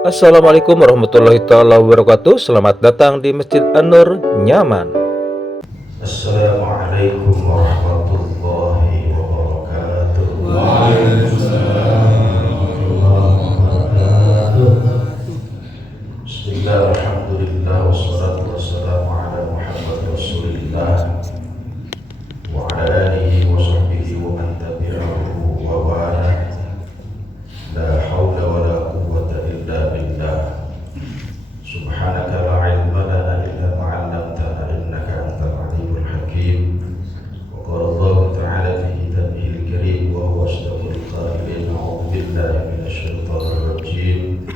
Assalamualaikum warahmatullahi wabarakatuh. Selamat datang di Masjid An-Nur Nyaman. Assalamualaikum warahmatullahi wabarakatuh. Bismillah, alhamdulillah, wassalatu wassalamu ala Muhammad Rasulillah wa ala alihi wa sahbihi wa man tabi'ahu wa wala. La hawla wa la quwwata illa billah. Subhanaka la ilma lana illa ma 'allamtana innaka antal alimul hakim. Wa qala Allah ta'ala fi kitabihil karim wa huwa asdaqul qa'ilin. A'udzu billahi minasy syaithanir rajim.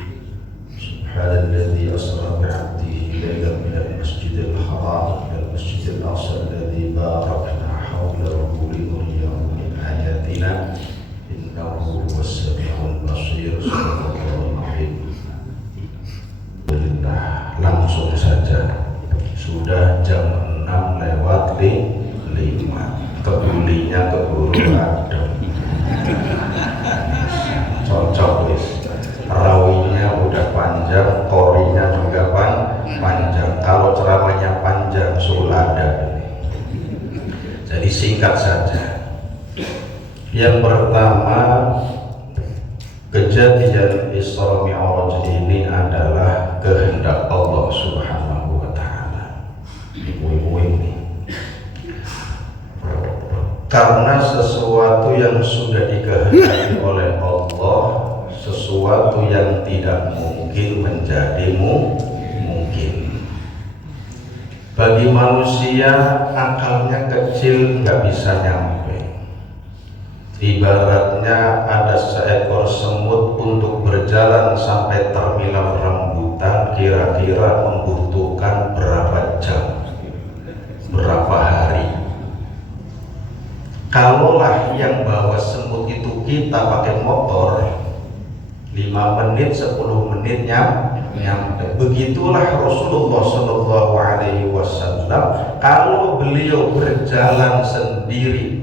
Subhanalladzi asra bi 'abdihi laylan minal masjidil haram ilal masjidil aqsa alladzi barakna hawlahu linuriyahu min ayatina innahu huwas sami'ul basir. Subhanallahul azim. Langsung saja, sudah jam 6 lewat 5. Kebulinya keburu adem. Cocok wis. Rawinya udah panjang, korinya juga panjang. Kalau ceramahnya panjang, sulada. Jadi singkat saja. Yang pertama, kejadian Isra Mi'raj ini adalah kehendak Allah Subhanahu wa Ta'ala. Ini karena sesuatu yang sudah dikehendaki oleh Allah, sesuatu yang tidak mungkin menjadi mungkin. Bagi manusia akalnya kecil, nggak bisa nyampe. Ibaratnya ada seekor semut untuk berjalan sampai terminal rambutan kira-kira membutuhkan berapa jam, berapa hari. Kalaulah yang bawa semut itu kita pakai motor, 5 menit, 10 menit nyampe. Begitulah Rasulullah Shallallahu Alaihi Wasallam. Kalau beliau berjalan sendiri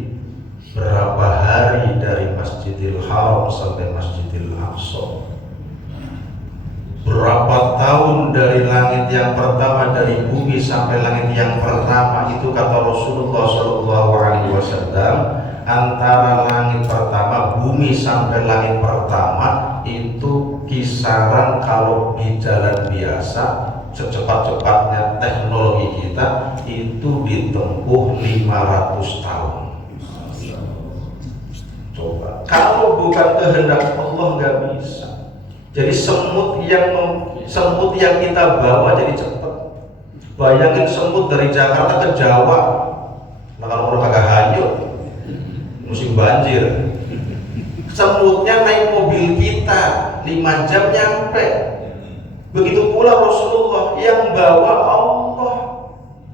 berapa hari dari Masjidil Haram sampai Masjidil Aqsa, berapa tahun dari langit yang pertama, dari bumi sampai langit yang pertama, itu kata Rasulullah Shallallahu Alaihi Wasallam, antara langit pertama, bumi sampai langit pertama itu kisaran kalau di jalan biasa secepat-cepatnya teknologi kita itu ditempuh 500 tahun. Coba, kalau bukan kehendak Allah nggak bisa. Jadi semut yang kita bawa jadi cepat. Bayangin semut dari Jakarta ke Jawa, nah kalau orang agak hanyut, musim banjir. Semutnya naik mobil kita 5 jam nyampe. Begitu pula Rasulullah yang bawa Allah.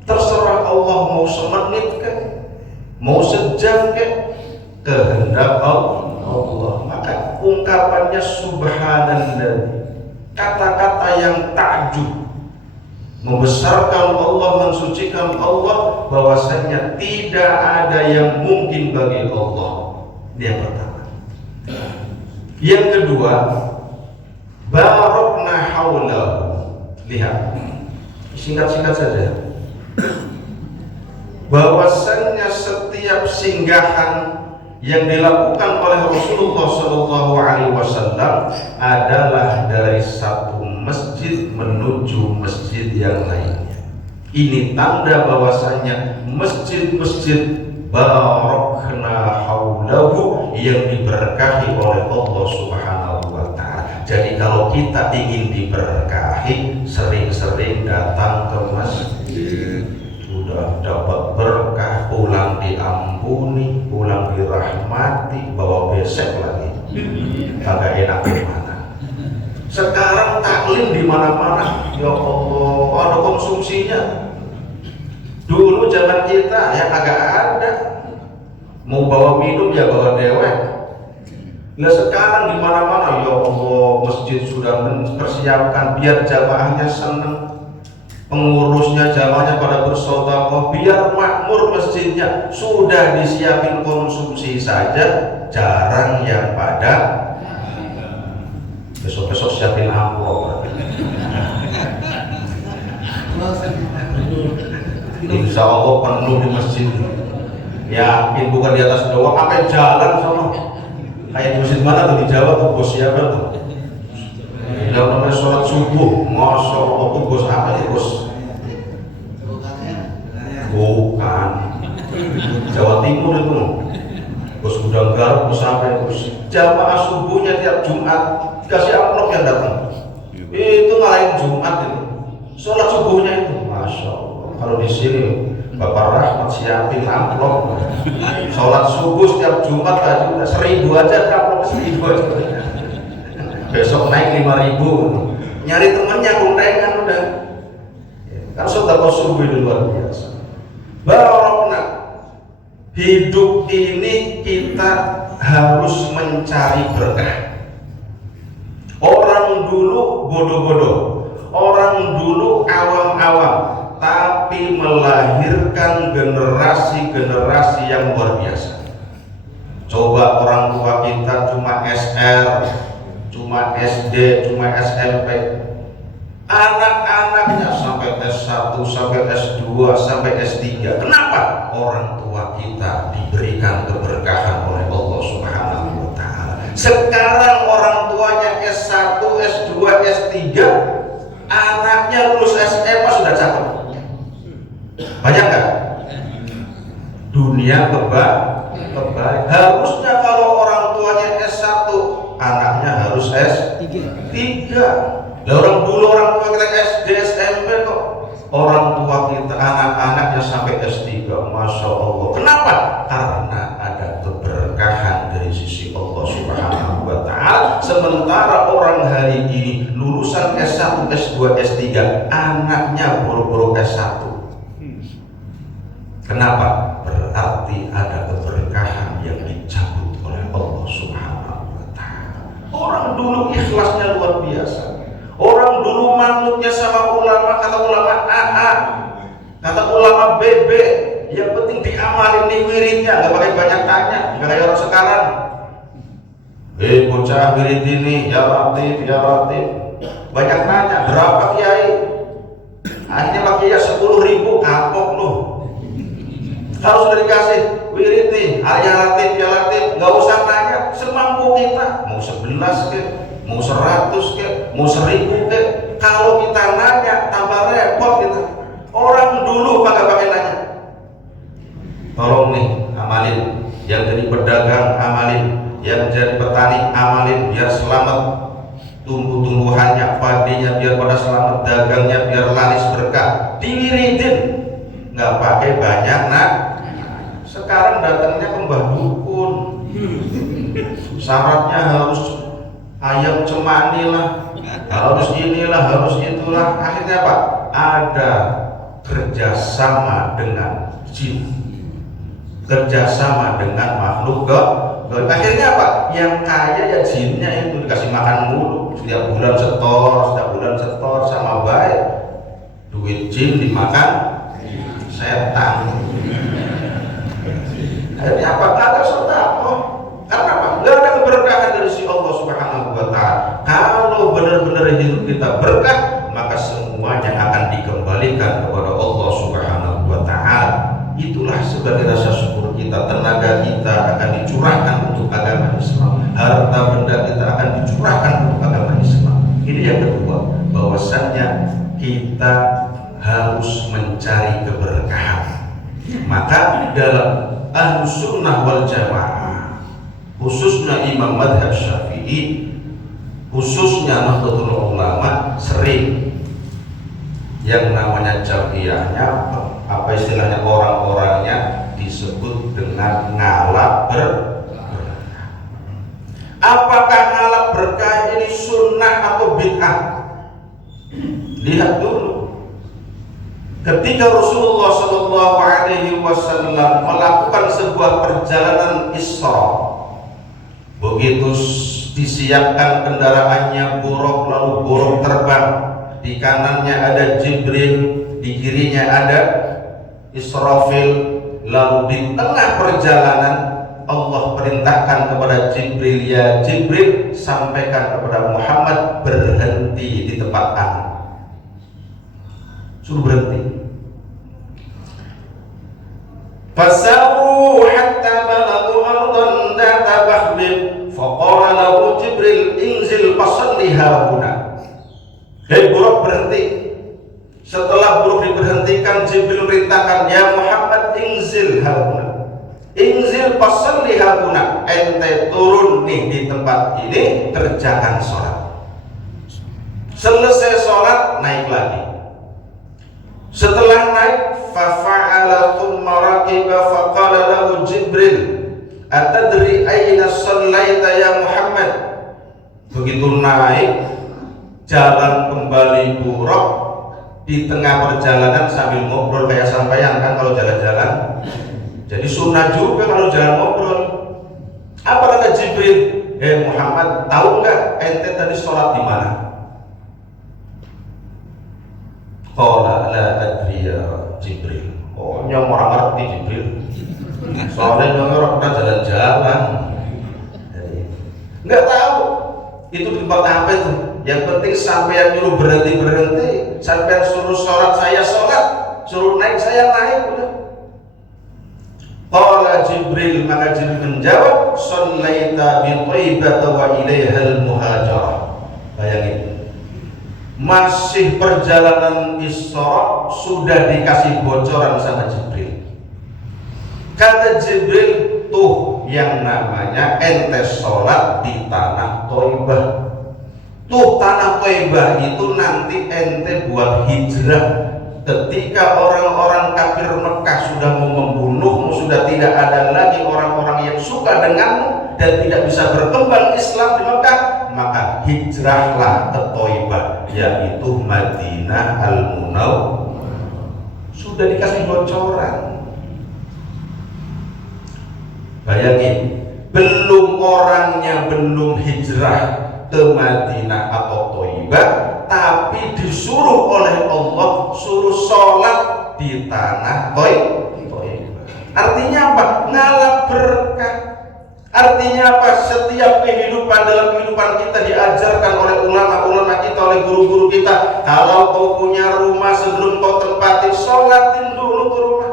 Terserah Allah mau semenit ke, mau sejam ke, kehendak Allah. Maka ungkapannya subhanallah, kata-kata yang takjub, membesarkan Allah, mensucikan Allah, bahwasanya tidak ada yang mungkin bagi Allah. Ini yang pertama. Yang kedua, barakna haulahu. Lihat, singkat-singkat saja, bahwasanya setiap singgahan yang dilakukan oleh Rasulullah Shallallahu Alaihi Wasallam adalah dari satu masjid menuju masjid yang lainnya. Ini tanda bahwasanya masjid-masjid barakna haulahu yang diberkahi oleh Allah Subhanahu wa Ta'ala. Jadi kalau kita ingin diberkahi, sering-sering datang ke masjid. Udah dapat berkah, pulang diampuni, pulang dirahmati, bawa besek lagi. Kagak enak gimana. Sekarang taklim di mana-mana, ya Allah, ada konsumsinya. Dulu zaman kita ya kagak ada. Mau bawa minum ya bawa dewek. Nah sekarang di mana-mana, ya Allah, masjid sudah mempersiapkan biar jamaahnya senang. Pengurusnya jamaahnya pada bersedekah biar makmur masjidnya, sudah disiapin konsumsi saja, jarang yang pada besok-besok siapin amplop Insya Allah penuh di masjid. Yakin bukan di atas doang, sampai jalan sama. Kayak di masjid mana tuh di Jawa tuh bos siapa tuh? Yang namanya sholat subuh, masya Allah tuh bos apa ya bos? Bukan. Jawa Timur itu. Bos gudang garuk, bos apa itu? Jamaah subuhnya tiap Jumat dikasih amplop yang datang. Itu ngalahin Jumat itu. Sholat subuhnya itu, masya Allah. Kalau di sini Bapak Rahmat siapin amplop. Sholat subuh setiap Jumat aja udah 1.000 aja, amplop 1.000 aja. Besok naik 5.000. Nyari temennya kundengan udah. Kan sedekah subuh itu luar biasa. Barokna. Hidup ini kita harus mencari berkah. Orang dulu bodoh-bodoh, orang dulu awam-awam, tapi melahirkan generasi-generasi yang luar biasa. Coba orang tua kita cuma SR, cuma SD, cuma SMP, anak-anaknya sampai S1, sampai S2, sampai S3. Kenapa? Orang tua kita diberikan keberkahan oleh Allah Subhanahu wa Ta'ala. Sekarang orang tuanya S1, S2, S3, anaknya lulus SMA sudah cakep. Banyak nggak? Dunia kebalik. Harusnya kalau orang tuanya S1, anaknya harus S3. Lah orang dulu orang tua kita SD, SMP kok. Orang tua kita anak-anaknya sampai S3. Masya Allah. Kenapa? Karena ada keberkahan dari sisi Allah Subhanahu wa Ta'ala. Sementara orang hari ini lulusan S1, S2, S3, anaknya boro-boro S1. Kenapa? Berarti ada keberkahan yang dicabut oleh Allah Subhanahu wa Ta'ala. Orang dulu ikhlasnya luar biasa. Orang dulu manutnya sama ulama, kata ulama AA, kata ulama BB, yang penting diamalin nih wiridnya, nggak pakai banyak tanya, nggak kayak orang sekarang. Bocah wirid ini, ya Latif, banyak nanya, berapa kiai? Akhirnya pak kiai 10.000, kapok loh. Kalau sudah dikasih wirid nih, ya Latif, nggak usah nanya, semampu kita, mau 11 ke, mau 100 ke, mau 1.000 ke. Kalau kita nanya tambah repot kita. Orang dulu pakai nanya. Tolong nih amalin, yang jadi pedagang amalin, yang jadi petani amalin, biar selamat tumbuh-tumbuhannya, padinya biar pada selamat, dagangnya biar laris berkah. Diwiridin, nggak pakai banyak nak. Sekarang datangnya ke Mbah Dukun, syaratnya harus ayam cemani lah, harus inilah, harus itulah. Akhirnya apa? Ada kerjasama dengan jin, kerjasama dengan makhluk gaib. Akhirnya apa? Yang kaya ya jinnya itu dikasih makan mulu, setiap bulan setor sama baik. Duit jin dimakan setan. Akhirnya apa? Ada sedekah. Karena apa? Nggak ada keberkahan dari si Allah Subhanahu wa Ta'ala. Kalau benar-benar hidup kita berkah, maka semuanya akan dikembalikan kepada Allah Subhanahu wa Ta'ala. Itulah sebagai rasa syukur kita. Tenaga kita akan dicurahkan untuk agama Islam, harta benda kita akan dicurahkan untuk agama Islam. Ini yang kedua, bahwasannya kita harus mencari keberkahan. Maka dalam Ahlus Sunnah wal Jamaah, khususnya Imam Madhab Syafi'i, khususnya Nahdlatul Ulama, sering yang namanya jam'iyahnya, apa istilahnya orang-orangnya disebut dengan ngalap berkah. Apakah ngalap berkah ini sunnah atau bid'ah? Lihat dulu. Ketika Rasulullah SAW melakukan sebuah perjalanan Isra, begitu disiapkan kendaraannya, buruk lalu buruk terbang, di kanannya ada Jibril, di kirinya ada Israfil, lalu di tengah perjalanan Allah perintahkan kepada Jibril, ya Jibril, sampaikan kepada Muhammad berhenti di tempat A. Suruh berhenti. Hei Buruk, berhenti. Setelah Buruk diberhentikan, Jibril perintahkan, ya Muhammad, inzil hauna, inzil fasalli hauna, ente turun nih di tempat ini, kerjakan sholat. Selesai sholat, naik lagi. Setelah naik, fafa'ala thumma raqiba faqala lahu Jibril, atadri aina shallaita ya Muhammad. Begitu naik, jalan kembali Buruk, di tengah perjalanan sambil ngobrol kayak sampeyan kan kalau jalan-jalan. Jadi sunnah juga kalau jalan ngobrol. Apa kata Jibril? Muhammad, tahu nggak ente tadi sholat di mana? Qala la adri ya Jibril. Oh, yang orang ngerti Jibril. Soalnya yang orang pernah jalan-jalan. Nggak tahu itu di tempat apa itu. Yang penting sampean nyuruh berhenti, sampean suruh sholat saya sholat, suruh naik saya naik, udah. Qala Jibril, maka Jibril menjawab, shallaita bi Thaibah wa ilaiha al-muhajarah. Bayangin, masih perjalanan Isra sudah dikasih bocoran sama Jibril. Kata Jibril, tuh yang namanya ente sholat di tanah Thaibah. Tuh tanah Thaibah itu nanti ente buat hijrah. Ketika orang-orang kafir Mekah sudah mau membunuhmu, sudah tidak ada lagi orang-orang yang suka denganmu dan tidak bisa berkembang Islam di Mekah, maka hijrahlah ke Thaibah, yaitu Madinah Al-Munawwarah. Sudah dikasih bocoran. Bayangin, belum orangnya belum hijrah ke Madinah atau Thaibah, tapi disuruh oleh Allah suruh sholat di tanah Thaibah. Artinya apa? Ngalap berkah. Artinya apa? Setiap kehidupan dalam kehidupan kita diajarkan oleh ulama-ulama kita, oleh guru-guru kita. Kalau kau punya rumah, sebelum kau tempatin, sholatin dulu ke rumah.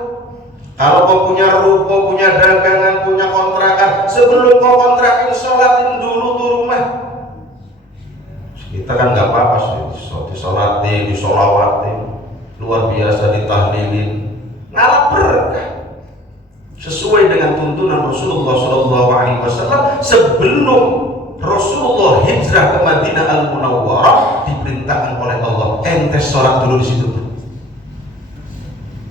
Kalau kau punya ruko, punya dagangan, punya kontrakan, sebelum kau kontrakin, sholatin dulu tuh rumah. Kita kan nggak apa-apa sih, disolatin, disolawatin, luar biasa, ditahlilin, ngalap berkah sesuai dengan tuntunan Rasulullah SAW. Sebelum Rasulullah hijrah ke Madinah Al-Munawwarah, diperintahkan oleh Allah, ente sholat dulu di situ.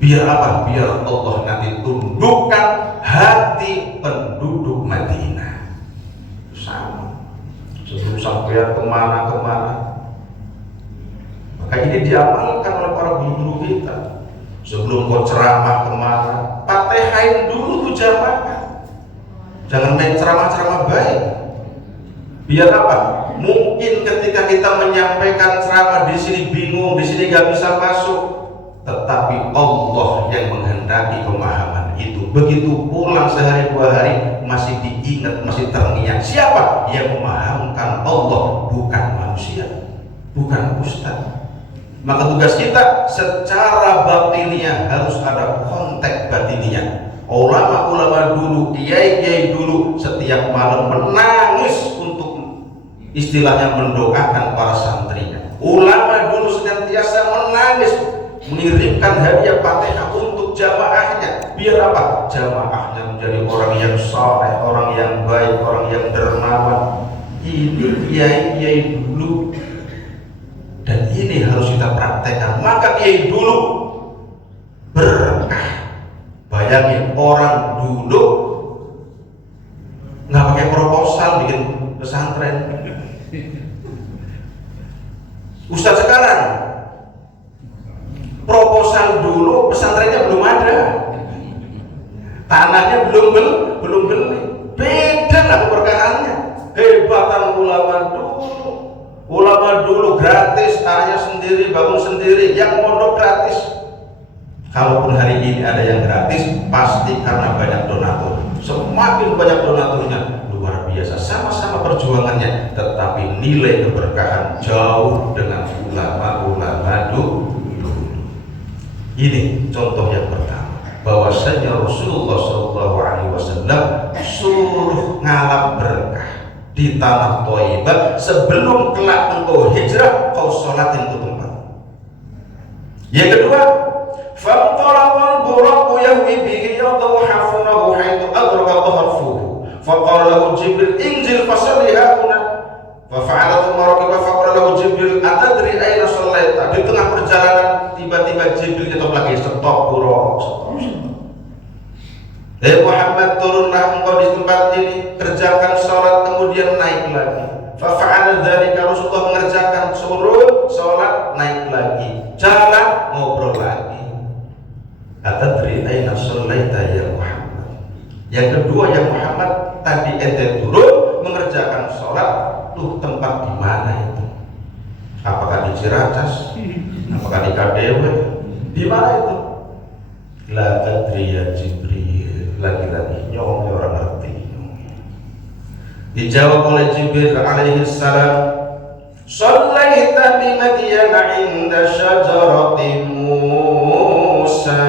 Biar apa? Biar Allah nanti tundukkan hati penduduk Madinah. Sama. Sebelum sampai kemana-kemana, maka ini diamalkan oleh para guru-guru kita. Sebelum kau ceramah kemana, fatehain dulu tuh jamaah. Jangan main ceramah-ceramah baik. Biar apa? Mungkin ketika kita menyampaikan ceramah di sini bingung, di sini gak bisa masuk, tetapi Allah yang menghendaki pemahaman itu. Begitu pulang sehari dua hari masih diingat, masih terngiang. Siapa yang memahamkan Allah? Bukan manusia, bukan ustaz. Maka tugas kita secara batiniah harus ada kontak batiniah. Ulama-ulama dulu, kiai-kiai dulu setiap malam menangis untuk istilahnya mendoakan para santrinya. Ulama dulu senantiasa menangis mengirimkan hadiah Fatihah untuk jamaahnya. Biar apa? Jamaahnya menjadi orang yang saleh, orang yang baik, orang yang dermawan. Ini kiai-kiai dulu, dan ini harus kita praktekkan. Maka kiai dulu berkah. Bayangin, orang dulu nggak pakai proposal bikin pesantren. Ustadz sekarang proposal dulu, pesantrennya belum ada, tanahnya belum beli, beda lah keberkahannya. Hebatan ulama dulu gratis, tanahnya sendiri, bangun sendiri, yang mondok gratis. Kalaupun hari ini ada yang gratis, pasti karena banyak donatur. Semakin banyak donaturnya, luar biasa, sama-sama perjuangannya, tetapi nilai keberkahan jauh dengan ulama-ulama dulu. Ini contoh yang pertama, bahwasanya Rasulullah SAW suruh ngalap berkah di tanah Thaibah sebelum kelak engkau hijrah. kau sholatin itu tempat. Yang kedua, famtalaqal buraqu yahwi bihi yadahu hafunahu haitsu adraka dhahafuhu faqala lahu Jibril inzil fasalli hauna fafa'ala thumma rakiba faqala lahu Jibril atadri aina shallaita. Di tengah perjalanan tiba-tiba Jibril ketok lagi, stop buraq, stop. Muhammad, turunlah engkau di tempat ini, kerjakan sholat, kemudian naik lagi. Fafa'ala dzalika, Rasulullah mengerjakan, surut, sholat, naik lagi, jalan, ngobrol lagi. Atadri aina shallaita ya Muhammad. Yang kedua, ya Muhammad, tadi ente turun mengerjakan sholat, tuh tempat di mana itu? Apakah di Ciracas? Apakah di Kadewe? Di mana itu? La adri ya Jibril. Lagi-lagi nyong orang ngerti. Dijawab oleh Jibril alaihi salam, shallaita bi Madyan 'inda syajarati Musa.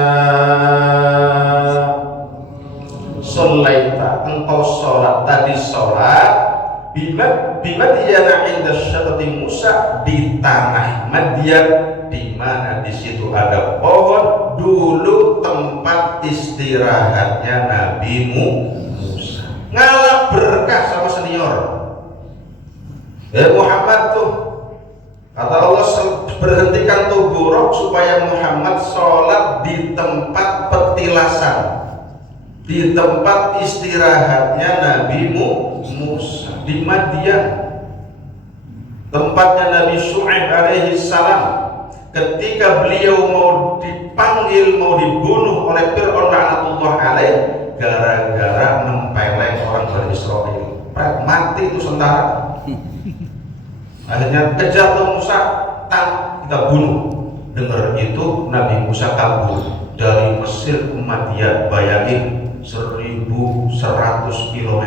Shallaita, engkau sholat, tadi sholat bi Madyan 'inda syajarati Musa, di tanah Madyan, di mana di situ ada pohon, dulu tempat istirahatnya Nabi Musa. Ngalah berkah sama senior. Muhammad tuh, kata Allah, berhentikan tuh buruk supaya Muhammad sholat di tempat petilasan, di tempat istirahatnya Nabi Musa di Madyan, tempatnya Nabi Syu'aib alaihi salam. Ketika beliau mau dipanggil, mau dibunuh oleh Fir'aun laknatullah alaih gara-gara nempeleng orang Bani Israil, mati itu sementara. Akhirnya kejar tuh Musa, kita bunuh. Dengar itu Nabi Musa kabur dari Mesir ke Madyan, bayangin 1100 km.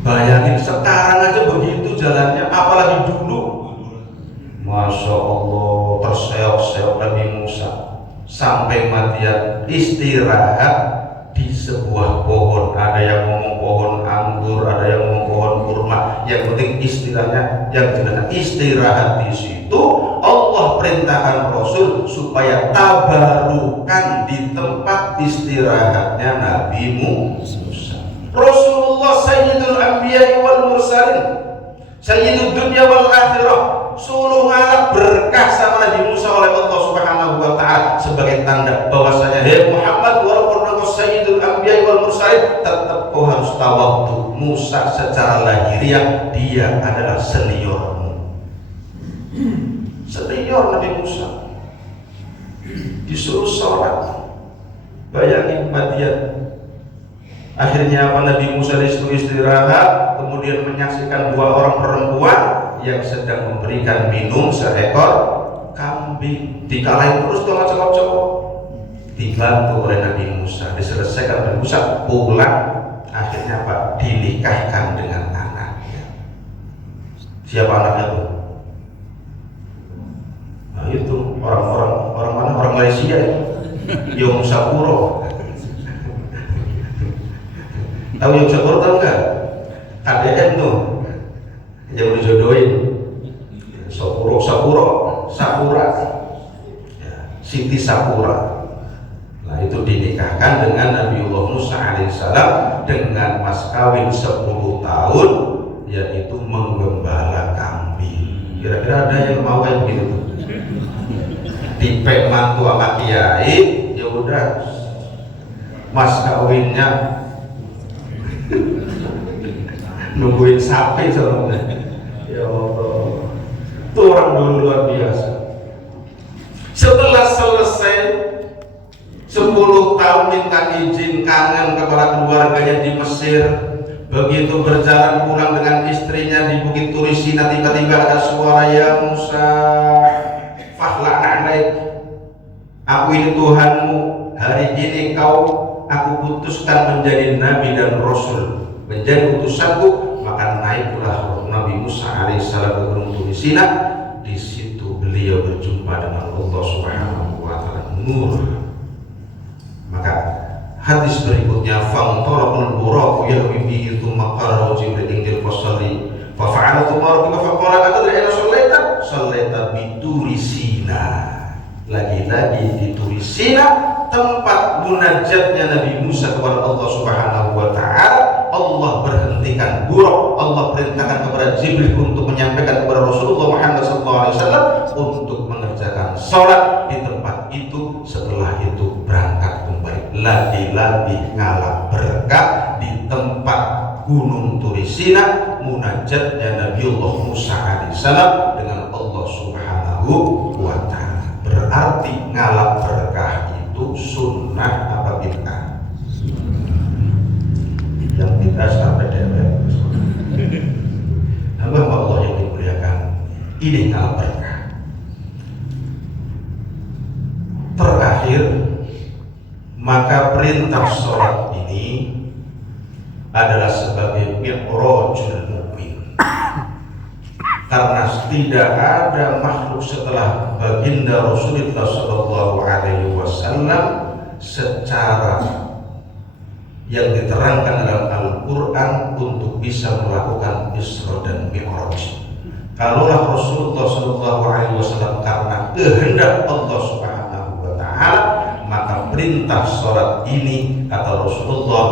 Bayangin sekarang aja begitu jalannya, apalagi dulu. Masya Allah, terseok-seok Nabi Musa sampai Madyan, istirahat di sebuah pohon. Ada yang ngomong pohon anggur, ada yang ngomong pohon kurma. Yang penting istilahnya, yang jelas istirahat di situ. Allah perintahkan Rasul supaya tabarukan di tempat istirahatnya Nabi Musa. Rasulullah Sayyidul Anbiya wal Mursalin, Sayyidud Dunya wal Akhirah, suluh ngalap berkah sama Nabi Musa oleh Allah Subhanahu wa Ta'ala sebagai tanda bahwasanya Muhammad, walaupun engkau Sayyidul Anbiya wal Mursalin, tetap kau harus tawadhu. Musa secara lahiriah dia adalah seniormu, senior Nabi Musa. Disuruh sholat, bayangin Madyan. Akhirnya apa, Nabi Musa disuruh istirahat, kemudian menyaksikan dua orang perempuan yang sedang memberikan minum seekor kambing. Dikalahin terus dengan cowok-cowok, dibantu oleh Nabi Musa, diselesaikan Nabi Musa, pulang. Akhirnya apa, dinikahkan dengan anaknya. Siapa anaknya itu? Nah itu orang mana, orang Malaysia itu, Yong Sapuro. Tahu Yong Sapuro, tahu nggak? KDN tuh yang dijodohin, Sakura, ya, Siti Sakura. Nah itu dinikahkan dengan Nabiullah Musa alaihissalam dengan mas kawin 10 tahun, yaitu menggembala kambing. Kira-kira ada yang mau kayak begitu tuh? Dipek mantu sama kiai, ya udah mas kawinnya nungguin sapi soalnya. Ya Allah, itu orang dulu luar biasa. Setelah selesai 10 tahun minta izin, kangen kepada keluarganya di Mesir, begitu berjalan pulang dengan istrinya di Bukit Turisina, tiba-tiba ada suara, ya Musa, fahla'na alaik, aku ini Tuhanmu, hari ini aku putuskan menjadi Nabi dan Rasul, menjadi utusanku. Maka naiklah Nabi Musa alaihissalam ke Gunung Turisina. Di situ beliau berjumpa dengan Allah Subhanahu wa Ta'ala, nur. Maka hadis berikutnya, fantaraqul buraq yahwi bihi tsumma qala Jibril injil fasalli fa fa'ala tsumma rakiba fa qala Lagi-lagi di Turi Sina, tempat munajatnya Nabi Musa kepada Allah Subhanahu wa Ta'ala, Allah berhentikan buruk, Allah perintahkan kepada Jibril untuk menyampaikan kepada Rasulullah Muhammad SAW untuk mengerjakan sholat di tempat itu. Setelah itu berangkat kembali, lagi-lagi ngalah berkah di tempat Gunung Turi Sina, munajatnya Nabiullah Musa alaihissalam dengan Allah Subhanahu wa Ta'ala. Berarti ngalah berkah itu sunnah apa bid'ah? Yang bid'ah sampai dewek. Hamba Allah yang dimuliakan, ini ngalah berkah. Terakhir, maka perintah sholat ini adalah sebagai mi'rajul mukmin. Karena tidak ada makhluk setelah baginda Rasulullah Sallallahu Alaihi Wasallam secara yang diterangkan dalam Al-Quran untuk bisa melakukan Isra dan Mi'raj. Kalaulah Rasulullah Sallallahu Alaihi Wasallam karena kehendak Allah Subhanahu Wa Taala, maka perintah sholat ini kata Rasulullah,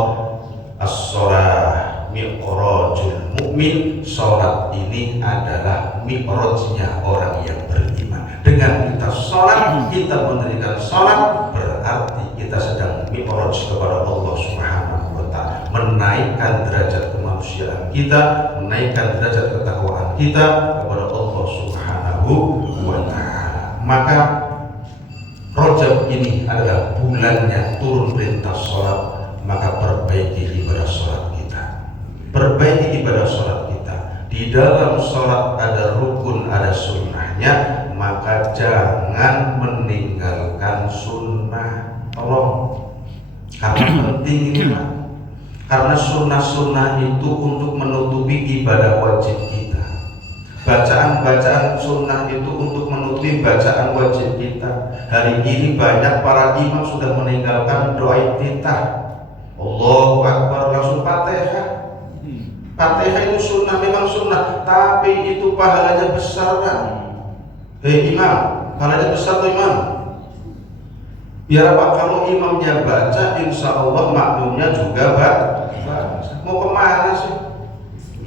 as-sholat mi'rajul mukmin, sholat ini adalah mi'rajnya orang yang beriman. Dengan kita sholat, kita mendirikan sholat, berarti kita sedang mi'raj kepada Allah Subhanahu wa Ta'ala, menaikkan derajat kemanusiaan kita, menaikkan derajat ketakwaan kita kepada Allah Subhanahu wa Ta'ala. Maka Rajab ini adalah bulannya turun perintah sholat, maka perbaiki ibadah sholat kita. Perbaiki ibadah sholat kita. Di dalam sholat ada rukun, ada sunnahnya, maka jangan meninggalkan sunnah. Tolong, karena penting ini, Pak. Karena sunnah-sunnah itu untuk menutupi ibadah wajib kita. Bacaan-bacaan sunnah itu untuk menutupi bacaan wajib kita. Hari ini banyak para imam sudah meninggalkan doa iftitah. Allahu Akbar langsung Fatihah. Fatihah itu sunnah, memang sunnah, tapi itu pahalanya besar kan? Imam, pahalanya besar tuh imam. Biar apa? Kalau imamnya baca, insya Allah makmumnya juga baca. Mau kemana sih?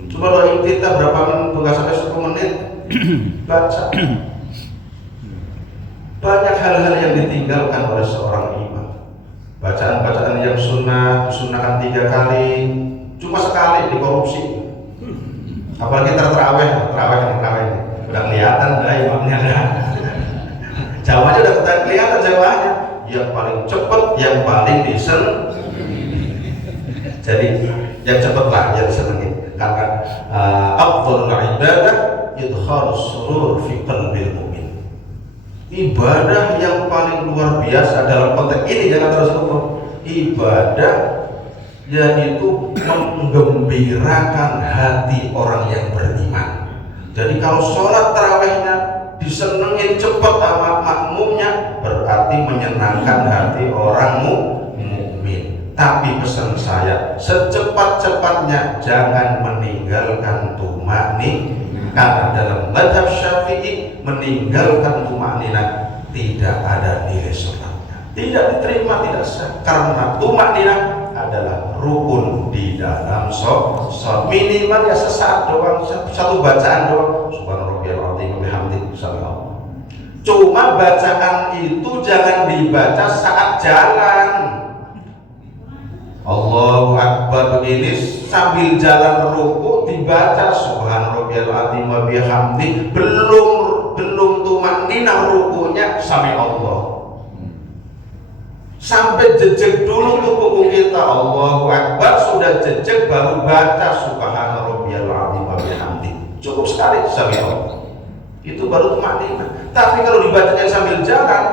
Cuma doa kita berapa menit? Nggak sampai 10 menit baca. Banyak hal-hal yang ditinggalkan oleh seorang imam. Bacaan-bacaan yang sunnah, disunahkan 3 kali, cuma sekali dikorupsi. Apalagi terawih udah kelihatan dah imamnya dah. Jawabnya udah kelihatan jawabnya. Yang paling cepat, yang paling jadi yang cepatlah yang disenangi. Karena afdhalul ibadah idkhalus surur fi qalbil mu'min. Ibadah yang paling luar biasa dalam konteks ini, jangan terus ngomong ibadah, yaitu menggembirakan hati orang yang beriman. Jadi kalau sholat tarawihnya disenengin cepat sama makmumnya, berarti menyenangkan hati orang mukmin. Tapi pesan saya, secepat-cepatnya jangan meninggalkan tumakni. Karena dalam mazhab Syafi'i, meninggalkan tumaknina tidak ada nilai sholatnya, tidak diterima, tidak sah. Karena tumaknina adalah rukun di dalam sholat. Minimal ya sesaat doang, satu bacaan doang. Subhanallahil azim wa bihamdihi subhanallah. Cuma bacaan itu jangan dibaca saat jalan. Allahu Akbar begini sambil jalan ruku dibaca subhanallahil azim wa bihamdihi, belum tumakninah rukunya sami Allah. Sampai jejak dulu tuh buku kita Allahu Akbar, sudah jejak baru baca subhanallahil azim wa bihamdihi. Cukup sekali sami Allah. Itu baru tumakninah. Tapi kalau dibacanya sambil jalan,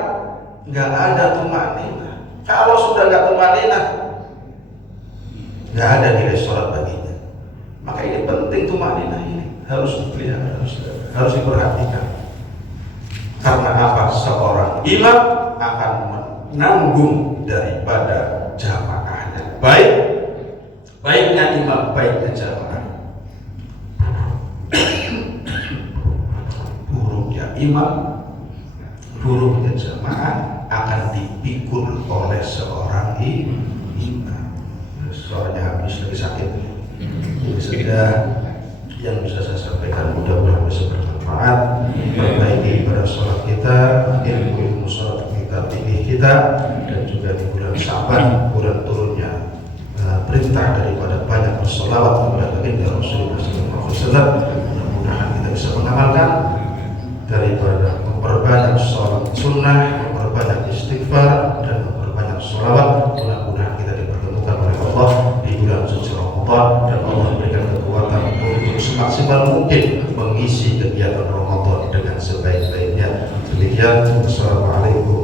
nggak ada tumakninah. Kalau sudah nggak tumakninah, nggak ada nilai sholat baginya. Maka ini penting tumakninah ini harus dipelihara, harus diperhatikan. Karena apa? Seorang imam akan menanggung daripada jamaahnya. Baiknya imam, baiknya jamaah. Buruknya imam, burung jamaah akan dipikul oleh seorang imam. Suaranya habis lagi sakit. Ini saja yang bisa saya sampaikan, mudah-mudahan bisa bermanfaat, memperbaiki ibadah sholat kita, ilmu sholat kita, fikih kita, dan juga di bulan Syaban, bulan turunnya perintah daripada banyak bersolawat kepada baginda Rasulullah SAW. Mudah-mudahan kita bisa mengamalkan daripada memperbanyak sholat sunnah, memperbanyak istighfar, dan memperbanyak sholawat. Mudah-mudahan kita dipertemukan oleh Allah di bulan suci Ramadan, dan Allah berikan kekuatan untuk semaksimal mungkin mengisi kegiatan Ramadan dengan sebaik-baiknya. Demikian, wassalamualaikum